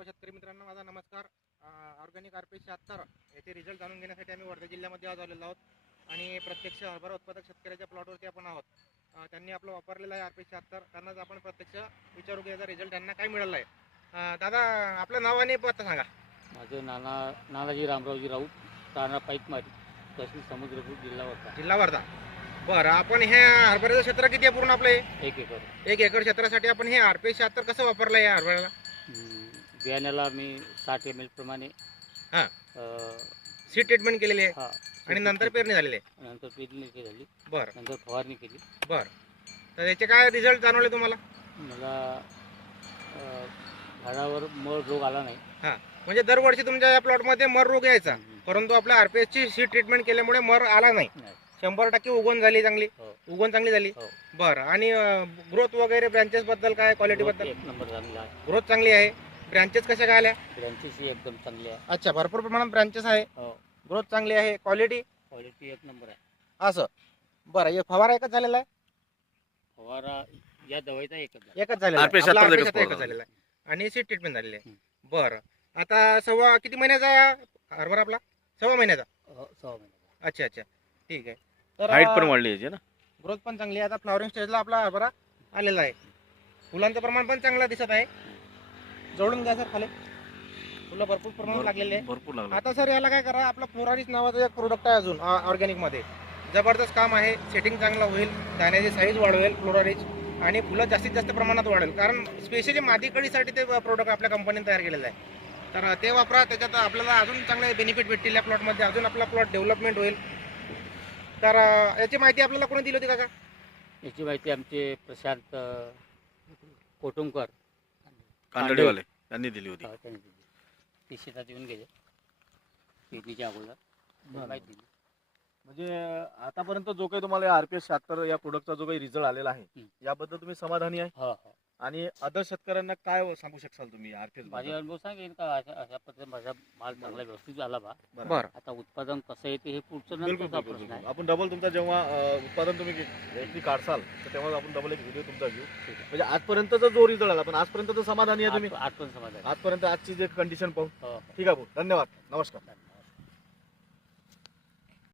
सर्व शेतकरी मित्रांनो माझा नमस्कार. ऑर्गॅनिक आर पी शहात्तर याचे रिझल्ट जाणून घेण्यासाठी आम्ही वर्धा जिल्ह्यामध्ये आज आलेलो आहोत. आणि प्रत्यक्ष हरभरा उत्पादक शेतकऱ्याच्या प्लॉटवरती आपण आहोत. त्यांनी आपलं वापरलेलं आहे आर पी शहात्तर. त्यांनाच आपण प्रत्यक्ष विचारू की याचा रिझल्ट त्यांना काय मिळाला आहे. दादा आपलं नाव आणि पत्ता सांगा. माझं नाना नानाजी रामरावजी राऊत राणा पाईकमारी तहसील समुद्रपूर जिल्हा वर्धा. जिल्हा वर्धा. बरं आपण हे हरभऱ्याचं क्षेत्र किती आहे पूर्ण आपलं? एक एकर. एक एकर क्षेत्रासाठी आपण हे आर पी शहात्तर कसं वापरलं आहे या हरभऱ्याला? बियाण्याला मी साठ एम एल प्रमाणे हा. अं, सीड ट्रीटमेंट केलेली आहे? हा, आणि नंतर पेरणी झालेली आहे? नंतर पेरणी केली झाली बरं. नंतर फवारणी केली. बरं. तर याचे काय रिझल्ट जाणवले तुम्हाला? मला अं, झाडावर मळ रोग आला नाही. म्हणजे दरवर्षी तुमच्या या प्लॉटमध्ये मर रोग यायचा. परंतु आपल्या आरपीएसची सी ट्रीटमेंट केल्यामुळे मर आला नाही. नाही. शंभर टक्के उगवण झाली चांगली. हो. उगवण चांगली झाली. हो. बरं. आणि ग्रोथ वगैरे ब्रँचेस बद्दल काय? क्वालिटी बद्दल? एक नंबर चांगला आहे. ग्रोथ चांगली आहे. ब्रँचेस कशा काय आल्या? ब्रँचेसही एकदम चांगली आहे. अच्छा भरपूर प्रमाणात ब्रँचेस आहे. हो. ग्रोथ चांगली आहे. क्वालिटी क्वालिटी एक नंबर आहे. असं बरं हे फवारा एकच झालेला आहे? फवारा या दवाईचा एकच आहे. एकच झालेला आहे. RPS आपला एकच RPS एकच फवारा. झालेला आहे. आणि सीट ट्रीटमेंट झालेली आहे. बरं. आता सव्वा किती महिन्याचा आहे हा? हरभरा आपला? सव्वा महिन्याचा? हो, सहा महिने अच्छा अच्छा. ठीक आहे. तर हाईट पण वाढली याची ना? ग्रोथ पण चांगली आहे. आता फ्लॉवरिंग स्टेजला आपला हरभरा आलेला आहे. फुलांचं प्रमाण पण चांगलं दिसत आहे. जोडून घ्या सर खाली. फुलं भरपूर प्रमाणात लागलेली आहे. भरपूर लागला आता सर याला काय करा आपला फ्लोरारिस नावाचं एक प्रोडक्ट आहे अजून ऑर्गॅनिकमध्ये. जबरदस्त काम आहे सेटिंग चांगलं होईल दाण्याची साईज वाढवेल फ्लोरारिस आणि फुलं जास्तीत जास्त प्रमाणात वाढेल. कारण स्पेशली मादी कळीसाठी ते प्रोडक्ट आपल्या कंपनीने तयार केलेलं आहे. तर ते वापरा त्याच्यात आपल्याला अजून चांगले बेनिफिट भेटतील या प्लॉटमध्ये अजून आपला प्लॉट डेव्हलपमेंट होईल. तर याची माहिती आपल्याला कोणी दिली होती काका? याची माहिती आमचे प्रशांत अं, कांदळीवाले त्यांनी दिली होती. त्यांनी दिली. ते शेतात येऊन गेले. पेरणीच्या अगोदर. माहिती दिली म्हणजे आतापर्यंत जो काही तुम्हाला आरपीएस शहात्तर या प्रोडक्टचा जो काही रिझल्ट आलेला आहे हं. याबद्दल तुम्ही समाधानी आहे? हो हो. आणि अदर शेतकऱ्यांना काय सांगू शकाल तुम्ही आरपीएस माझे अनुभव सांगेन का? अशा अशा पद्धतीने माझा माल चांगला व्यवस्थित झाला बा. बरं. आता उत्पादन कसं येते हे पुढचं नंतरचा प्रश्न. आहे. आपण डबल तुमचा जेव्हा अं, उत्पादन तुम्ही एकटी काढसाल तर तेव्हा आपण डबल एक व्हिडिओ तुमचा घेऊ. ठीक आहे. म्हणजे आजपर्यंतचा जो रिझल्ट आला पण आजपर्यंत तर समाधानी आहे तुम्ही? पण समाधान. आजपर्यंत आजची जे कंडिशन पाहून. हो. हो ठीक आहे भाऊ. धन्यवाद. नमस्कार.